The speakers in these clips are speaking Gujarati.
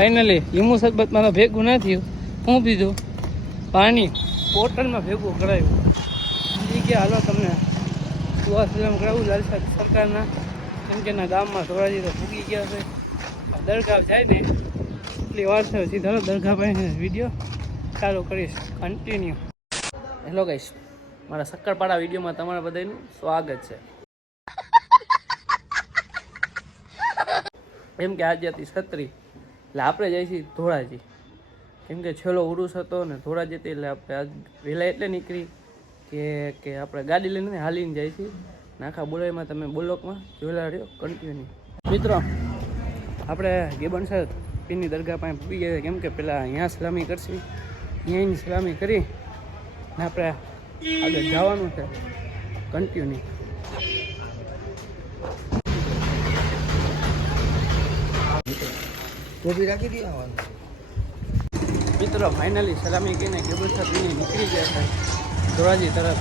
ફાઇનલી લીંબુ શરબત મારા ભેગું ના થયું. હું પીધું પાણી પોટલમાં ભેગું કરાયું. સમજી ગયા હાલો તમને સુવા સલામ કરાવું લાલ સરકારના, કેમ કે એના ગામમાં ધોરાજી તો ફૂગી ગયા છે. દરગાહ જાય ને, એટલી વાર છે સીધા દરગાહ પાસે વીડિયો ચાલુ કરીશ. કન્ટિન્યુ હેલો કહીશ મારા શક્કરપાડા વિડીયોમાં તમારા બધાનું સ્વાગત છે. એમ કે, આજે હતી છત્રી. એટલે આપણે જઈએ છીએ ધોળાજી. કેમ કે છેલ્લો ઉરુસ હતો ને ધોળાજી હતી એટલે આપણે આજ વહેલા એટલે નીકળી કે કે આપણે ગાડી લઈને હાલીને જાય છીએ નાખા બોલાવીમાં તમે બોલોકમાં જોયેલા રહ્યો કન્ટિન્યુ મિત્રો, આપણે ગેબન સર પીરની દરગાહ પાસે પૂરી ગયા કેમ કે પહેલાં અહીંયા સલામી કરશી. અહીંયાની સલામી કરી ને આપણે આગળ જવાનું છે. કન્ટિન્યુ ગોભી રાખી દઈએ આવવાનું મિત્રો ફાઇનલી સલામી કહીને ગેબુસર પીને નીકળી ગયા છે. ધોરાજી તરફ.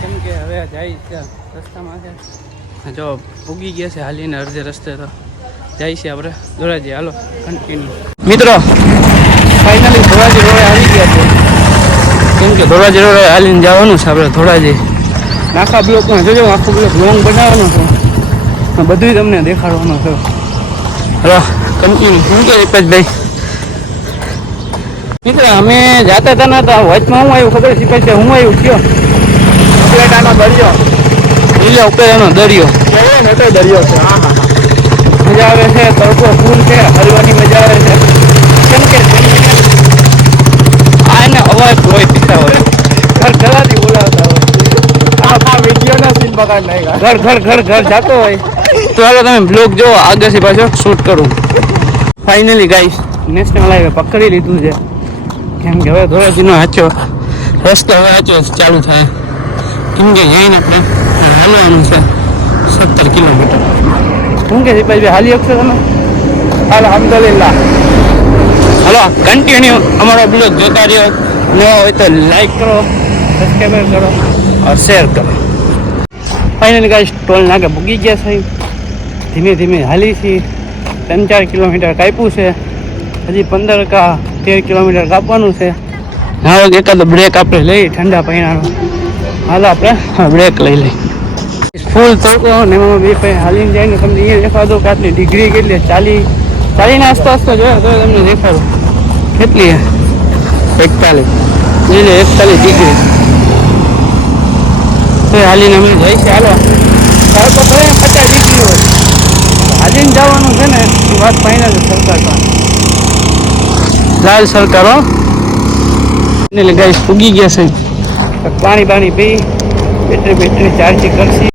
કેમ કે હવે જાય છે રસ્તામાં છે જો પૂગી ગયા છે હાલીને અડધે રસ્તે તો. જાય છે આપણે. ધોરાજી, હાલો કન્ટિન્યુ મિત્રો ફાઇનલી ધોરાજી રોડે આવી ગયા છે. કેમ કે ધોરાજી રોડે હાલીને જવાનું છે આપણે ધોરાજી. નાખા બ્લોકમાં જોજો, આખો બ્લોક લોંગ બનાવવાનો છે. બધું તમને દેખાડવાનું છે. હલો કન્ટિન્યુ શું કે ભાઈ મિત્ર અમે જાતા હતા ને તો વચમાં હું આવ્યું ખબર છે છે હું આવ્યું કયો? ઉપલેટાનો દરિયો. લીલા ઉપર એનો દરિયો ને તો દરિયો છે. હા હા મજા આવે છે તડકો ફૂલ છે હરવાની મજા આવે છે. કેમ કે આ એને અવાજ હોય પીતા હોય ઘર ઘરાથી બોલાવતા હોય. આખા વિડીયોના સીન બગાડ નાખ્યા. ઘર ઘર ઘર ઘર જાતો હોય. તો હાલો તમે બ્લોગ જોવો, આગળથી પાછો શૂટ કરું. ફાઇનલી ગાઈસ નેશનલ હાઈવે પકડી લીધું છે. કેમ કે હવે ધોરાજીનો સાચો રસ્તો હવે સાચો ચાલુ થાય. કેમ કે જઈને આપણે હાલવાનું છે સત્તર કિલોમીટર. શું કે ભાઈ હાલી શકશો તમે? અલહમદુલિલ્લાહ. હલો કન્ટિન્યુ અમારો બ્લોગ જોતા રહ્યો. નવા હોય તો લાઈક કરો સબસ્ક્રાઈબ કરો और શેર કરો. ફાઇનલી ગાઈસ ટોલ નાકે ભૂગી ગયા છે ધીમે ધીમે હાલી છે. ત્રણ ચાર કિલોમીટર કાપ્યું છે. હજી પંદર કા તેર કિલોમીટર કાપવાનું છે. હા એકાદ બ્રેક આપણે લઈએ ઠંડા પૈણાનો. હાલ આપણે બ્રેક લઈ લઈએ ફૂલ તડકો ને એમાં બે ભાઈ હાલીને જાય ને તમને અહીંયા દેખાડો કે આટલી ડિગ્રી કેટલી? ચાલી, ચાલીને આસપાસ તો જોયો તો તમને દેખાડો. કેટલી એકતાલીસ. એટલે એકતાલીસ ડિગ્રી તો હાલીને અમે છે હાલો. ભલે પચાસ ડિગ્રી હોય. હાલીને જવાનું છે ને, એ વાત ફાઇનલ સરકાર પાસે. લાલ સરકાર, હો. એટલે ગાઈસ ફૂગી ગયા છે. પાણી પાણી પી, બેટરી બેટરી ચાર્જિંગ કરશી.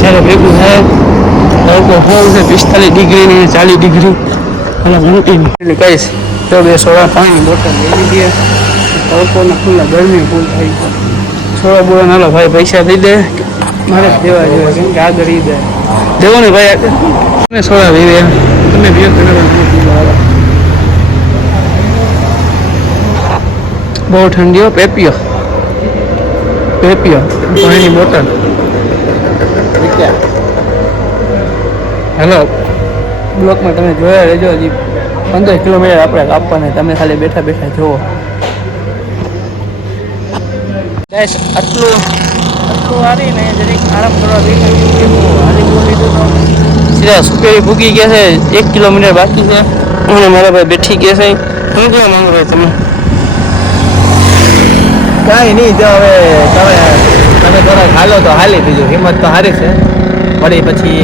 ચાલો ભેગું થાય તડકો ફોલ છે, પિસ્તાલીસ ડિગ્રી ને ચાલીસ ડિગ્રી અને કન્ટિન્યુ એટલે કહીશ તો બે સોડા પાણી બોટલ લઈ લીધી તડકોને ખુલ્લા ગરમી ફૂલ થઈ છે સોડા બોલા નાલો ભાઈ પૈસા દઈ દે. મારે દેવા જોઈએ કેમ કે આગળ ઈ દે દેવો ને ભાઈ તમે છોડા લઈ દે તમે બે બહુ ઠંડીઓ પેપીઓ. પેપીઓ પાણીની બોટલ. હેલો. બ્લોકમાં તમે જોયા રહેજો હજી પંદર કિલોમીટર આપણે કાપવાને તમે ખાલી બેઠા બેઠા જુઓ ગાઈસ આટલું આટલું હારી ને જરીક આરામ કરવા બેઠા સીધા સુપેરી ભૂગી ગયા છે એક કિલોમીટર બાકી છે. અને મારા ભાઈ બેઠી ગયા છે. શું કહેવા માંગો છો તમે? કાંઈ નહીં જો હવે તમે તમે થોડાક હાલો તો હાલી બીજું. હિંમત તો હારી છે. વળી પછી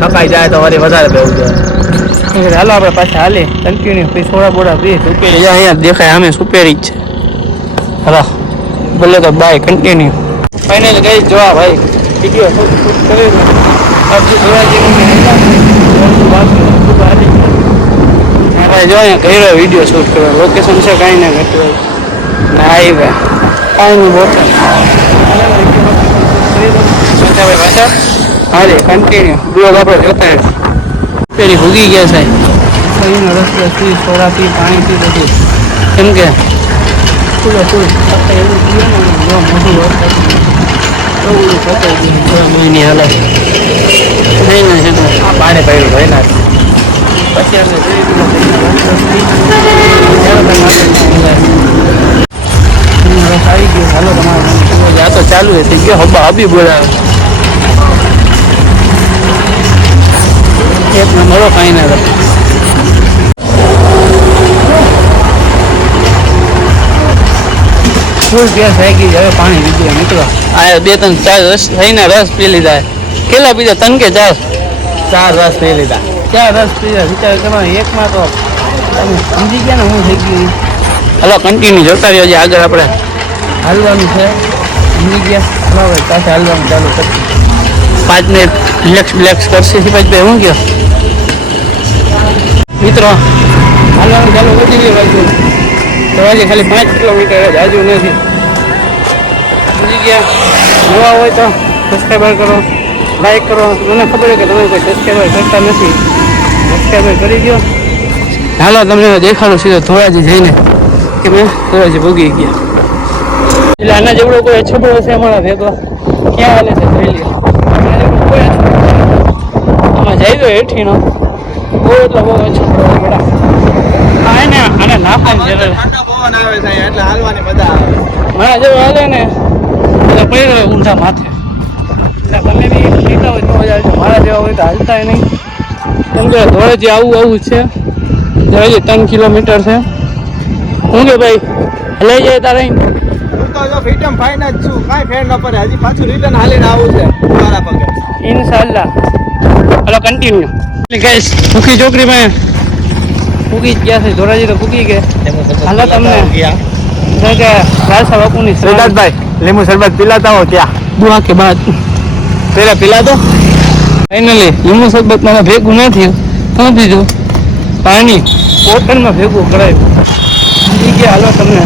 થકાઈ જાય તો વળી વધારે બેવું જોઈએ. હાલો આપણે પાછા હાલે કન્ટિન્યુ પછી થોડા બોડા પી સુપેરી અહીંયા દેખાય અમે સુપેરી જ છે. હાલો. ભલે તો બાય કન્ટિન્યુ ફાઇનલ ગઈ જોવા ભાઈ. વીડિયો શૂટ કરી અડધું જોવા જેવું મેં હતા અડધું બાકી અડધું હાલી ગયું. હા ભાઈ જો અહીંયા કર્યો વીડિયો શૂટ કર્યો લોકેશન છે કાંઈ ના ઘટ્યું ના હાઈવે પાણીની બોટલ ભાઈ પાછા? હાલે કન્ટિન્યુ બ્લોગ આપણે જોતા પેલી ભૂગી ગયા સાહેબ. રસ્તો પી સોડા પી પાણી પી બધું. કેમ કે ફૂલે ફૂલ ફક્ત એવું પીએ ને જો નહીં પાણી પડ્યું ભાઈ ને પછી અમે જોઈ રસ આવી ગયો હાલો આ તો ચાલુ થઈ ગયો હબા હબી બોલાવે એક નંબરો કાંઈ ના રહે ફૂલ પ્યાસ થઈ ગઈ હવે પાણી પીધું મિત્રો આ બે ત્રણ ચાર રસ થઈને રસ પી લીધા. કેટલા પીધા? ત્રણ કે ચાર? ચાર રસ પી લીધા. ચાર રસ પીધા વિચાર કરો એકમાં તો સમજી ગયા ને હું થઈ ગયું હલો કન્ટિન્યુ જોતા રહ્યો છે આગળ આપણે. હાલવાનું છે. સમજી ગયા. હલો ભાઈ પાછા હાલવાનું ચાલુ કરશું પાંચ મિનિટ રિલેક્સ રિલેક્સ કરશે ભાઈ હું ગયો મિત્રો હાલવાનું ચાલુ કરી દઈએ ભાઈ. તો ખાલી પાંચ કિલોમીટર જ આજુ નથી. સમજી ગયા જોવા હોય તો સબસ્ક્રાઈબર કરો લાઈક કરો. મને ખબર છે કે તમે કોઈ સબસ્ક્રાઈબર કરતા નથી. સબસ્ક્રાઈબર કરી દો હાલો તમને દેખાડો સીધો ધોળાજી જઈને કે મેં ધોળાજી ભોગી ગયા. એટલે આના જેવડો કોઈ છબડો હશે અમારા ભેગો ક્યાં હાલે છે જોઈ નથી. આમાં જઈ દો હેઠીનો. બહુ એટલે બહુ છબડો બડા હા એને આને નાખવાની જરૂર પવન આવે છે એટલે હાલવાની મજા આવે. મારા જેવો હાલે ને એટલે પડી રહ્યો ઊંધા માથે. એટલે તમે બી પીતા હોય તો મજા આવે મારા જેવા હોય તો હાલતા નહીં. કેમ કે ધોળેજી આવું આવું છે હજી ત્રણ કિલોમીટર છે. હું કે ભાઈ લઈ જાય તારે? હું જો ફીટમ ફાઇન જ છું. કાંઈ ફેર ન પડે. હજી પાછું રિટર્ન હાલીને આવું છે મારા પગે. ઇન્શાલ્લાહ હલો કન્ટિન્યુ ગાઈસ સુખી છોકરી મેં ભૂગી જ ગયા છે ધોરાજી તો ભૂગી ગયા. હાલો તમને. કે રાસા બાપુની સિદ્ધાર્થભાઈ લીંબુ શરબત પીલાતા હો ત્યાં. દુઆ કે બાદ. પેલા પીલાતો? ફાઇનલી લીંબુ શરબત મને ભેગું ન થયું. શું દીધું પાણી કોટનમાં ભેગું કરાવ્યું એ કે હાલો તમને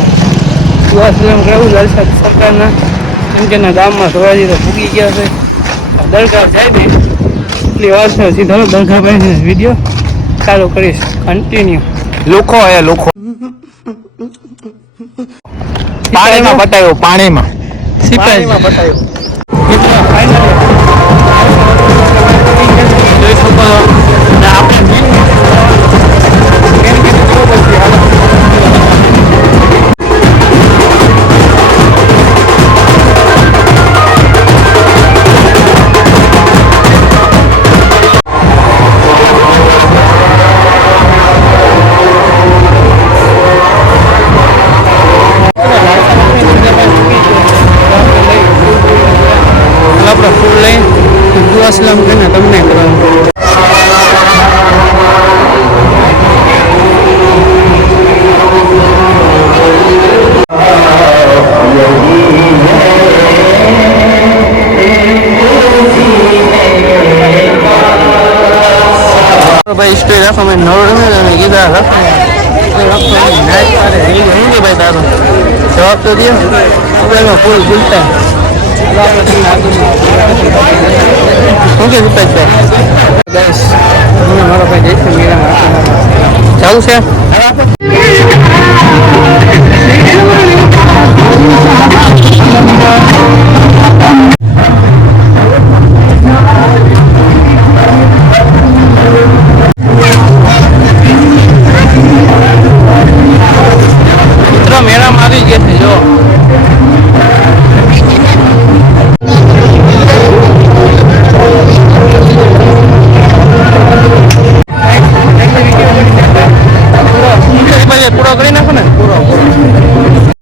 સુવાસલેમ કરાવું લાલસાદ સરકારના. કેમ કે ગામમાં ધોરાજી તો ભૂગી ગયા છે. દરકાર દરગાહ જાય ને એટલી વાર છે સીધો દરગાહ ભાઈ વીડિયો ચાલુ કરીશ. કન્ટિન્યુ લોખો એ લોખો. પાણીમાં પટાયું પાણીમાં. સિપાહી પાણીમાં પટાયું. કરીને તમને ભાઈ સ્ટે રાખો મેં નવરો રમે અને કીધા રાખો જવાબ તો દે ફૂલ ભૂલતા શું કે વિપેશભાઈ બસ. મારો ભાઈ જઈશું મીરામાં જવું છે?